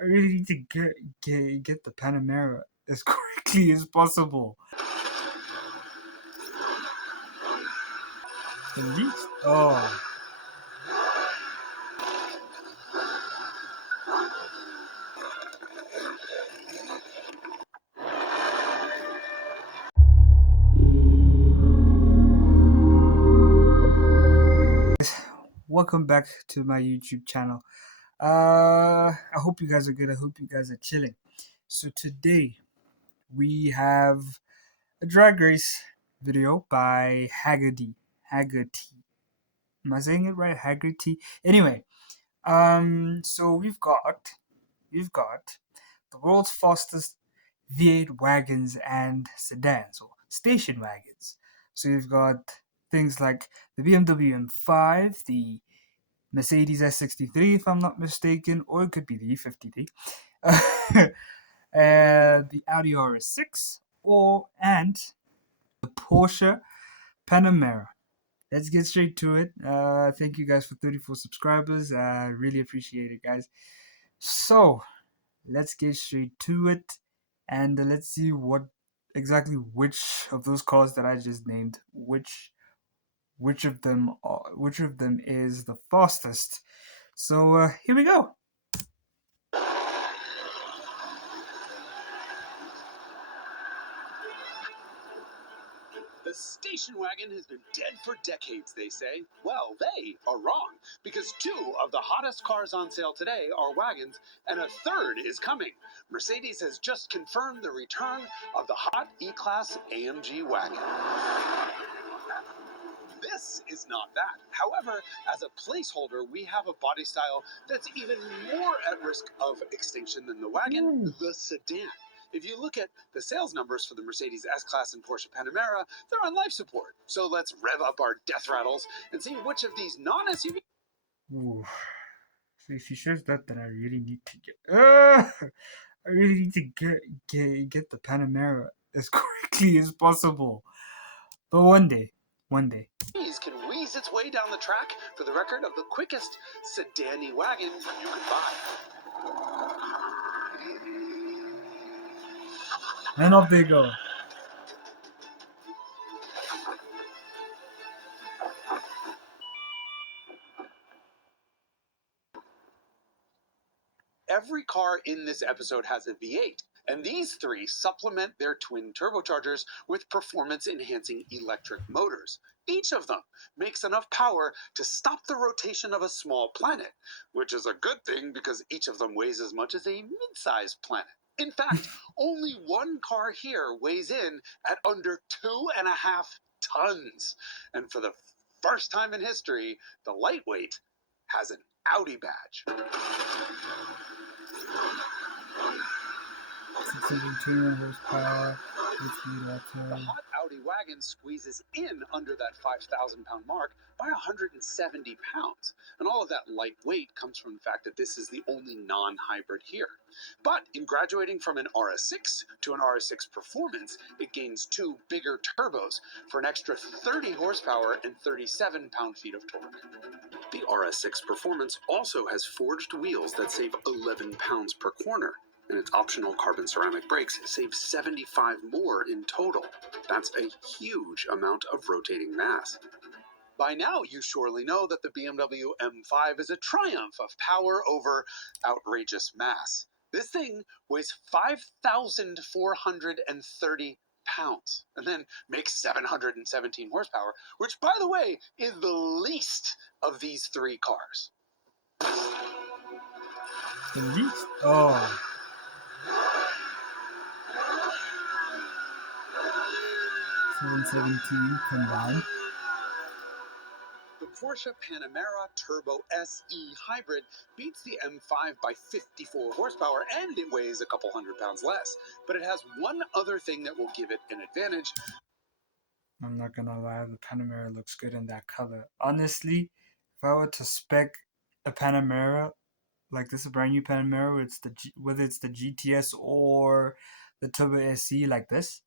I really need to get the Panamera as quickly as possible. The least. Oh. Welcome back to my YouTube channel. I hope you guys are good. I hope you guys are chilling. So today we have a drag race video by Haggerty. Haggerty. Am I saying it right? Haggerty. Anyway, so we've got the world's fastest V8 wagons and sedans, or station wagons. So you've got things like the BMW M5, the Mercedes S63, if I'm not mistaken, or it could be the E53, the Audi RS6, and the Porsche Panamera. Let's get straight to it. Thank you guys for 34 subscribers. I really appreciate it, guys. So let's get straight to it, and let's see which of those cars that I just named, which of them is the fastest. So here we go. The station wagon has been dead for decades, they say. Well, they are wrong, because two of the hottest cars on sale today are wagons, and a third is coming. Mercedes has just confirmed the return of the hot E-Class AMG wagon. This is not that. However, as a placeholder, we have a body style that's even more at risk of extinction than the wagon, the sedan. If you look at the sales numbers for the Mercedes S-Class and Porsche Panamera, they're on life support. So let's rev up our death rattles and see which of these non-SUV... Ooh. So if she says that, then I really need to get the Panamera as quickly as possible. But one day. can wheeze its way down the track for the record of the quickest sedan-y wagon you could buy. And off they go. Every car in this episode has a V8, and these three supplement their twin turbochargers with performance-enhancing electric motors. Each of them makes enough power to stop the rotation of a small planet, which is a good thing because each of them weighs as much as a mid-sized planet. In fact, only one car here weighs in at under 2.5 tons. And for the first time in history, the lightweight has an Audi badge. 621 horsepower, 8-speed auto. The hot Audi wagon squeezes in under that 5,000-pound mark by 170 pounds. And all of that light weight comes from the fact that this is the only non-hybrid here. But in graduating from an RS6 to an RS6 Performance, it gains two bigger turbos for an extra 30 horsepower and 37 pound-feet of torque. The RS6 Performance also has forged wheels that save 11 pounds per corner, and its optional carbon ceramic brakes save 75 more in total. That's a huge amount of rotating mass. By now, you surely know that the BMW M5 is a triumph of power over outrageous mass. This thing weighs 5,430 pounds and then makes 717 horsepower, which, by the way, is the least of these three cars. The least? Oh. 717 combined. The Porsche Panamera Turbo SE Hybrid beats the M5 by 54 horsepower, and it weighs a couple hundred pounds less. But it has one other thing that will give it an advantage. I'm not gonna lie, the Panamera looks good in that color. Honestly, if I were to spec a Panamera, like this is a brand new Panamera, whether it's the GTS or the Turbo SE like this,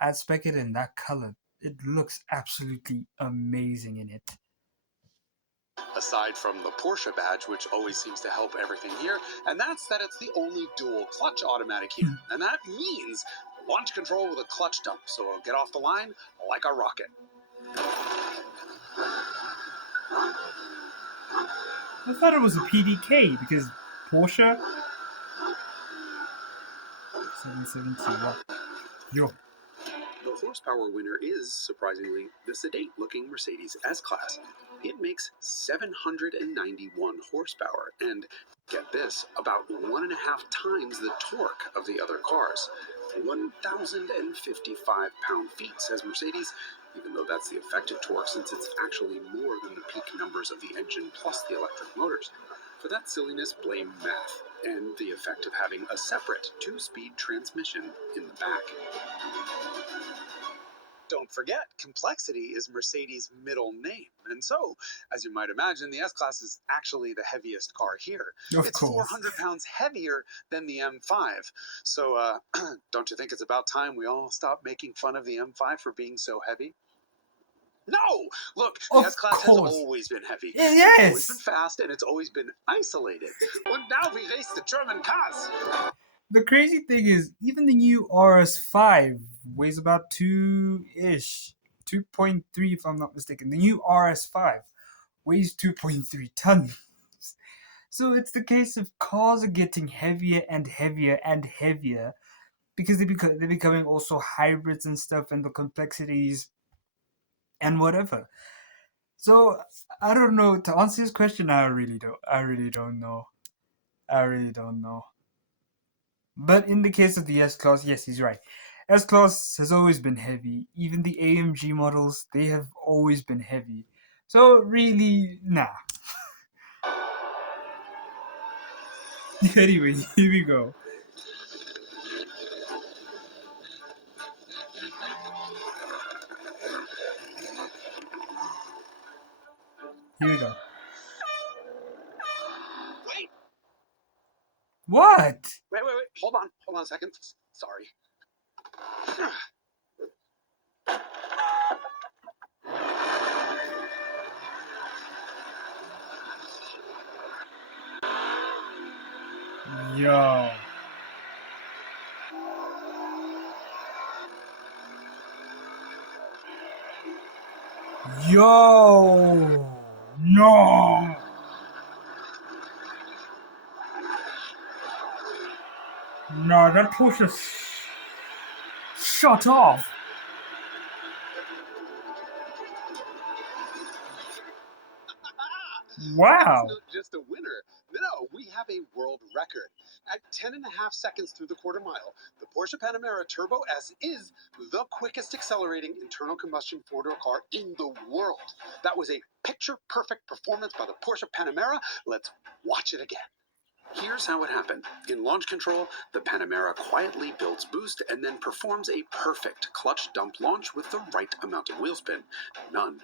I'd spec it in that color. It looks absolutely amazing in it. Aside from the Porsche badge, which always seems to help everything here, and that's that it's the only dual clutch automatic here. And that means launch control with a clutch dump, so it'll get off the line like a rocket. I thought it was a PDK because Porsche 770. Wow. Yo. The horsepower winner is, surprisingly, the sedate-looking Mercedes S-Class. It makes 791 horsepower and, get this, about 1.5 times the torque of the other cars. 1,055 pound-feet, says Mercedes, even though that's the effective torque since it's actually more than the peak numbers of the engine plus the electric motors. For that silliness, blame math and the effect of having a separate 2-speed transmission in the back. Don't forget, complexity is Mercedes' middle name. And so, as you might imagine, the S-Class is actually the heaviest car here. It's 400 pounds heavier than the M5. So, don't you think it's about time we all stop making fun of the M5 for being so heavy? No! Look, the S-Class has always been heavy. Yes! It's always been fast, and it's always been isolated. And now we race the German cars. The crazy thing is, even the new RS5 weighs about 2-ish. 2.3 if I'm not mistaken. The new RS5 weighs 2.3 tons. So it's the case of cars are getting heavier and heavier and heavier because they're becoming also hybrids and stuff, and the complexities and whatever. So I don't know. To answer his question, I really don't know. But in the case of the S-Class, yes, he's right. S-Class has always been heavy. Even the AMG models, they have always been heavy. So really, nah. Anyway, here we go. Here we go. Wait! What? Wait. Hold on a second. Sorry. Yo. Yo. No. No, that Porsche shut off. Wow. It's not just a winner. No, we have a world record. At 10.5 seconds through the quarter mile, the Porsche Panamera Turbo S is the quickest accelerating internal combustion four-door car in the world. That was a picture-perfect performance by the Porsche Panamera. Let's watch it again. Here's how it happened. In launch control, the Panamera quietly builds boost and then performs a perfect clutch dump launch with the right amount of wheel spin. None.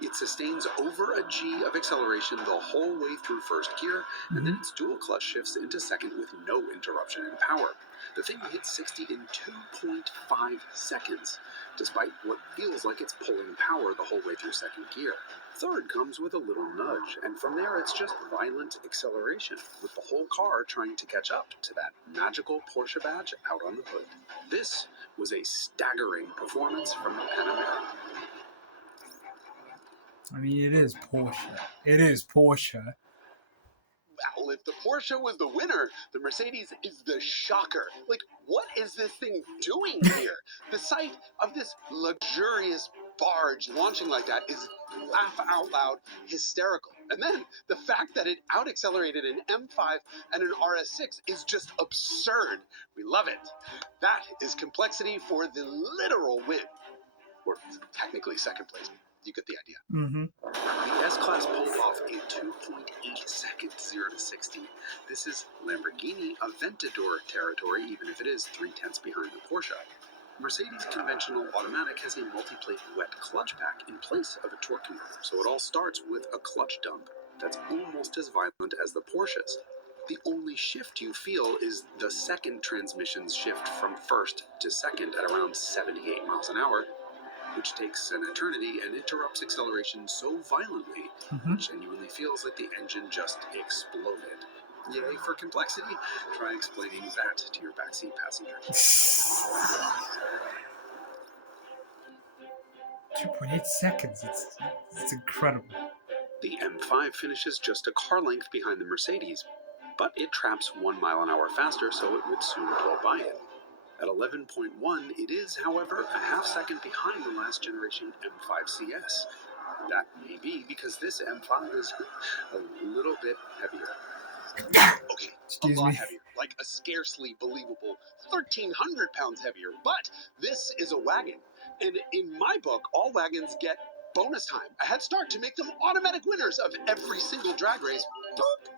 It sustains over a G of acceleration the whole way through first gear, and then its dual clutch shifts into second with no interruption in power. The thing hits 60 in 2.5 seconds, despite what feels like it's pulling power the whole way through second gear. Third comes with a little nudge, and from there it's just violent acceleration, with the whole car trying to catch up to that magical Porsche badge out on the hood. This was a staggering performance from the Panamera. I mean, it is Porsche. It is Porsche. Well, if the Porsche was the winner, the Mercedes is the shocker. Like, what is this thing doing here? The sight of this luxurious barge launching like that is laugh out loud hysterical. And then the fact that it out-accelerated an M5 and an RS6 is just absurd. We love it. That is complexity for the literal win. Or technically second place. You get the idea. The S-Class pulled off a 2.8 second 0 to 60. This is Lamborghini Aventador territory, even if it is 3/10 behind the Porsche. Mercedes conventional automatic has a multi-plate wet clutch pack in place of a torque converter, so it all starts with a clutch dump that's almost as violent as the Porsche's. The only shift you feel is the second transmission's shift from first to second at around 78 miles an hour. which takes an eternity and interrupts acceleration so violently, it genuinely feels like the engine just exploded. Yay for complexity. Try explaining that to your backseat passenger. 2.8 seconds. It's incredible. The M5 finishes just a car length behind the Mercedes, but it traps 1 mile an hour faster, so it would soon blow by it. At 11.1, it is, however, a half second behind the last generation M5 CS. That may be because this M5 is a little bit heavier. Okay, Excuse a lot me. heavier, like a scarcely believable 1,300 pounds heavier. But this is a wagon, and in my book, all wagons get bonus time, a head start to make them automatic winners of every single drag race. Boop!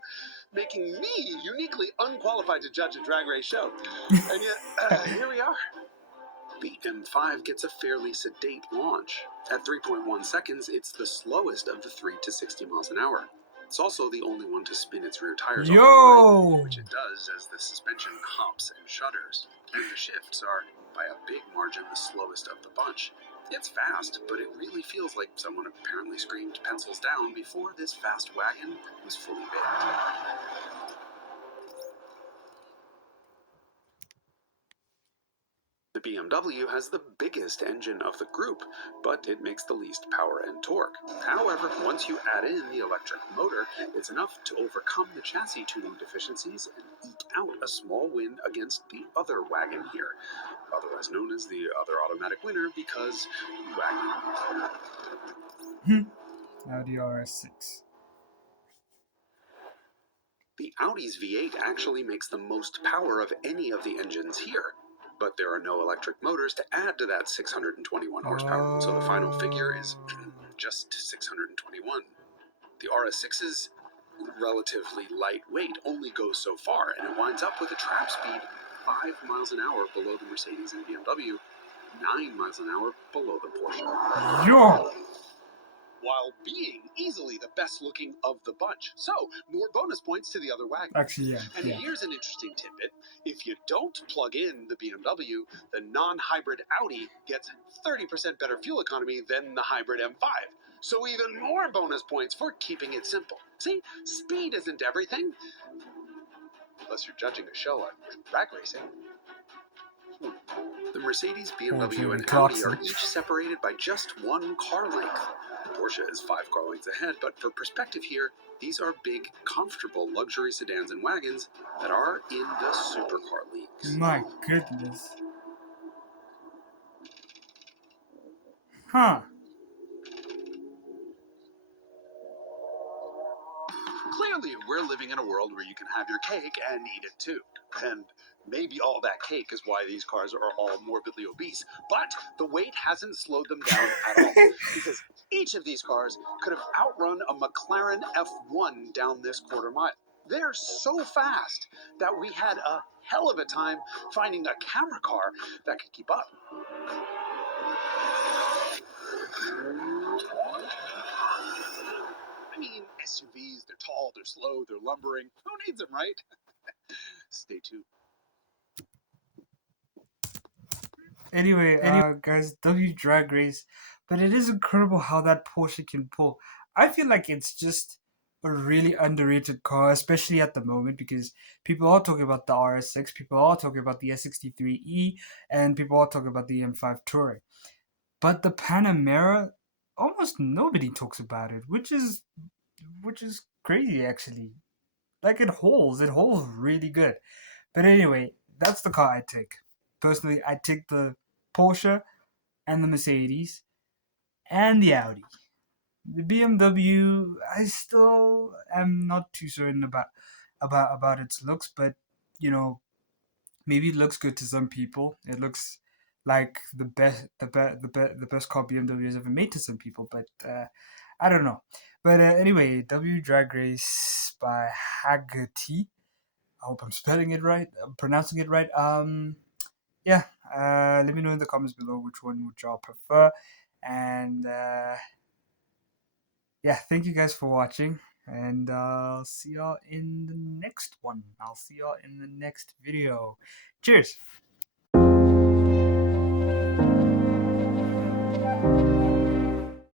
Making me uniquely unqualified to judge a drag race show. And yet, here we are. The M5 gets a fairly sedate launch. At 3.1 seconds, it's the slowest of the 3 to 60 miles an hour. It's also the only one to spin its rear tires off the line, which it does as the suspension hops and shudders. And the shifts are, by a big margin, the slowest of the bunch. It's fast, but it really feels like someone apparently screamed pencils down before this fast wagon was fully baked. The BMW has the biggest engine of the group, but it makes the least power and torque. However, once you add in the electric motor, it's enough to overcome the chassis tuning deficiencies and eke out a small win against the other wagon here, otherwise known as the other automatic winner because wagon. Audi RS6. The Audi's V8 actually makes the most power of any of the engines here, but there are no electric motors to add to that 621 horsepower, so the final figure is just 621. The RS6 is relatively lightweight, only goes so far, and it winds up with a trap speed 5 miles an hour below the Mercedes and BMW, 9 miles an hour below the Porsche. Yo! While being easily the best looking of the bunch. So, more bonus points to the other wagon. Actually, yeah. And here's an interesting tidbit. If you don't plug in the BMW, the non-hybrid Audi gets 30% better fuel economy than the hybrid M5. So even more bonus points for keeping it simple. See, speed isn't everything. Unless you're judging a show on drag racing. The Mercedes, BMW, and Audi are each separated by just 1 car length. Porsche is 5 car lengths ahead, but for perspective here, these are big, comfortable luxury sedans and wagons that are in the supercar leagues. My goodness. Huh. Clearly, we're living in a world where you can have your cake and eat it too. And maybe all that cake is why these cars are all morbidly obese. But the weight hasn't slowed them down at all. Because each of these cars could have outrun a McLaren F1 down this quarter mile. They're so fast that we had a hell of a time finding a camera car that could keep up. I mean, SUVs, they're tall, they're slow, they're lumbering. Who needs them, right? Stay tuned. Anyway, guys, W Drag Race. But it is incredible how that Porsche can pull. I feel like it's just a really underrated car, especially at the moment, because people are talking about the RS6, people are talking about the S63E, and people are talking about the M5 Touring. But the Panamera, almost nobody talks about it, which is crazy actually. Like it holds really good. But anyway, that's the car I take. Personally, I take the Porsche and the Mercedes and the Audi. The BMW, I still am not too certain about its looks, but you know, maybe it looks good to some people. It looks like the best car BMW has ever made to some people, but I don't know. But anyway, W Drag Race by Haggerty. I hope I'm spelling it right. I'm pronouncing it right. Yeah. Let me know in the comments below which one would y'all prefer, and yeah, thank you guys for watching, and I'll see y'all in the next one. I'll see y'all in the next video. Cheers. you.